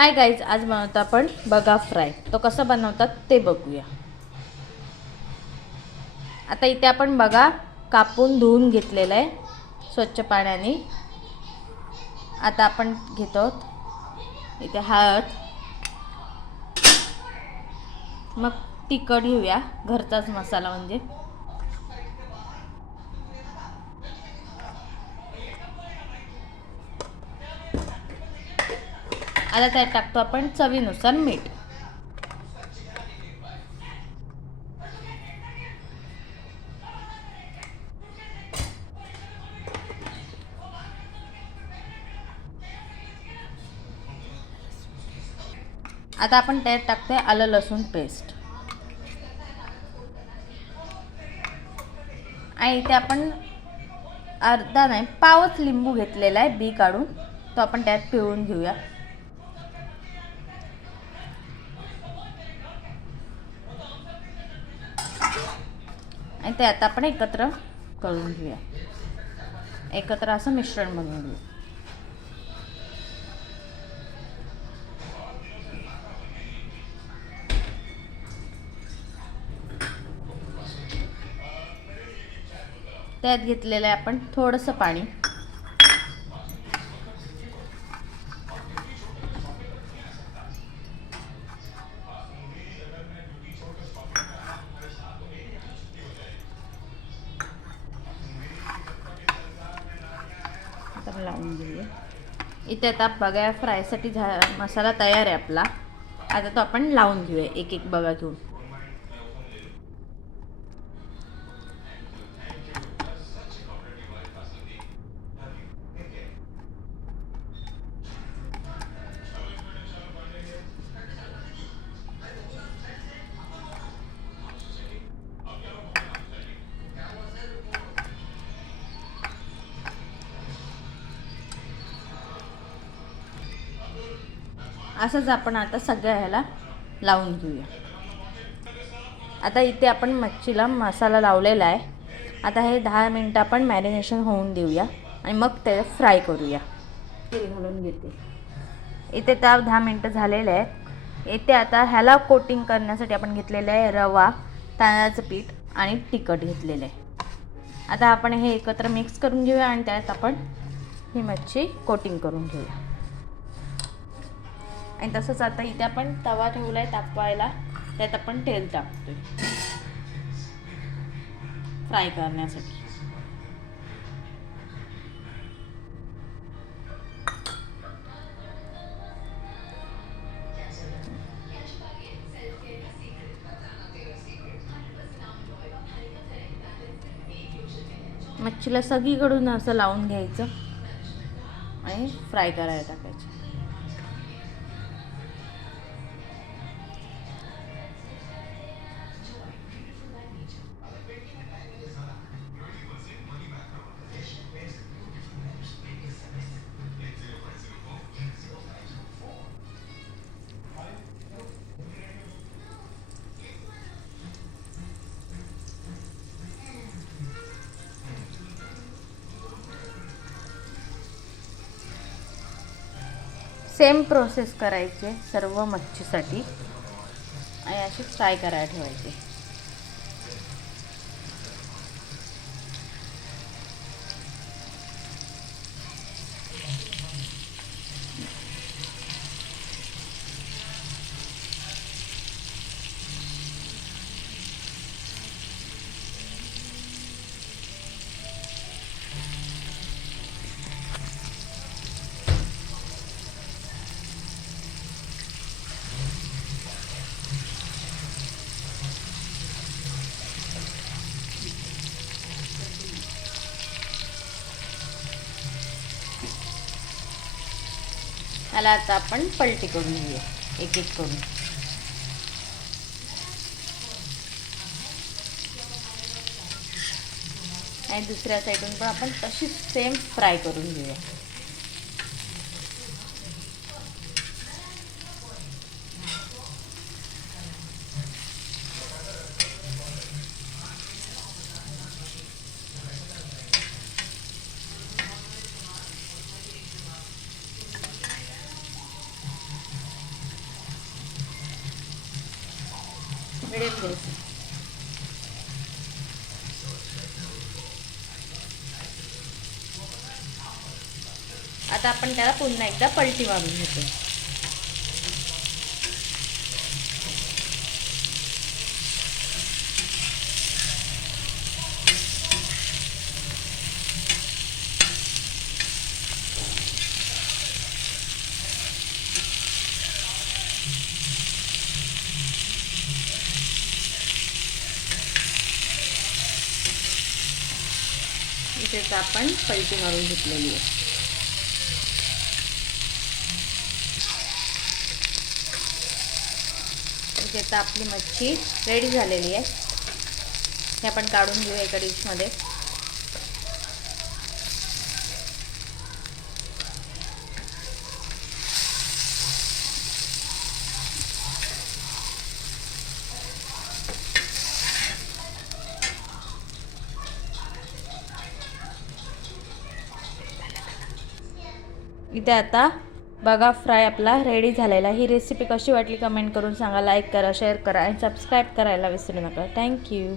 Hi guys, आज बनवतो आपण बगा फ्राय. तो कसा बनवतात ते बघूया. आता इथे आपण बगा कापून धुवून घेतलेला आहे स्वच्छ पाण्याने. आता आपण घेतो इथे हळद, मग तिखट घेऊया, घरचाच मसाला म्हणजे. आता त्यात टाकतो आपण चवीनुसार मीठ. आता आपण त्यात टाकतोय आलं लसूण पेस्ट. आणि इथे आपण अर्धा नाही पावच लिंबू घेतलेला आहे बी काढून, तो आपण त्यात पिळून घेऊया. आणि ते आता आपण एकत्र करून घेऊया. एकत्र असं मिश्रण बनवून घेऊ. त्यात घेतलेलं आहे आपण थोडंसं पाणी. आता लावून घेऊया. इथे आता बगा फ्रायसाठी मसाला तयार आहे आपला. आता तो आपण लावून घेऊया एक एक बगा घेऊन. असंच आपण आता सगळ्या ह्याला लावून घेऊया. आता इथे आपण मच्छीला मसाला लावलेला आहे. आता हे 10 मिनिटं आपण मॅरिनेशन होऊन देऊया आणि मग ते फ्राय करूया. तेल घालून घेते. इथे त्या 10 मिनिटं झालेले आहेत. इथे आता ह्याला कोटिंग करण्यासाठी आपण घेतलेलं आहे रवा, तांदळाचं पीठ आणि तिखट घेतलेलं आहे. आता आपण हे एकत्र मिक्स करून घेऊया आणि त्यात आपण ही मच्छी कोटिंग करून घेऊया. आणि तसंच आता इथे आपण तवा ठेवला आहे तापवायला, त्यात आपण तेल टाकतोय फ्राय करण्यासाठी. मच्छीला सगळीकडून असं लावून घ्यायचं आणि फ्राय करायला टाकायचं. सेम प्रोसेस करायचे सर्व मच्छीसाठी आणि अशी फ्राय करायला ठेवायचे. ह्याला आता आपण पलटी करून घेऊया एक एक करून. आणि दुसऱ्या साईडून पण आपण तशीच सेम फ्राय करून घेऊया. Medium gas. आता आपण त्याला पुन्हा एकदा पलटी मारून घेतो. इथे आपण पलटी मारून घेतलेली आहे. इथे आता आपली मच्छी रेडी झालेली आहे. हे आपण काढून घेऊया एका डिशमध्ये. इथे आता बघा फ्राय आपला रेडी झालेला. ही रेसिपी कशी वाटली कमेंट करून सांगा. लाईक करा, शेअर करा आणि सबस्क्राईब करायला विसरू नका. थँक्यू.